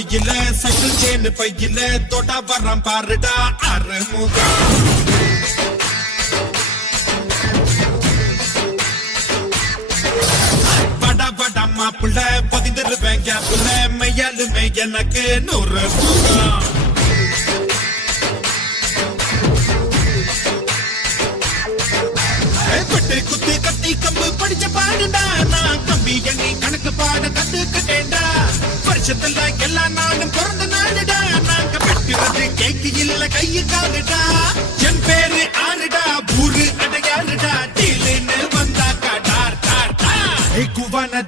கையில சைக்கிள் சேனு பையில தோட்டா வரம் பாருடா அறுமுகம் படா படா மாப்புள்ள பதிந்திருவேன் கேப்புல மையாலுமே எனக்கு 100 முகம் குத்தி கத்தி கம்பு படிச்ச பாடுடா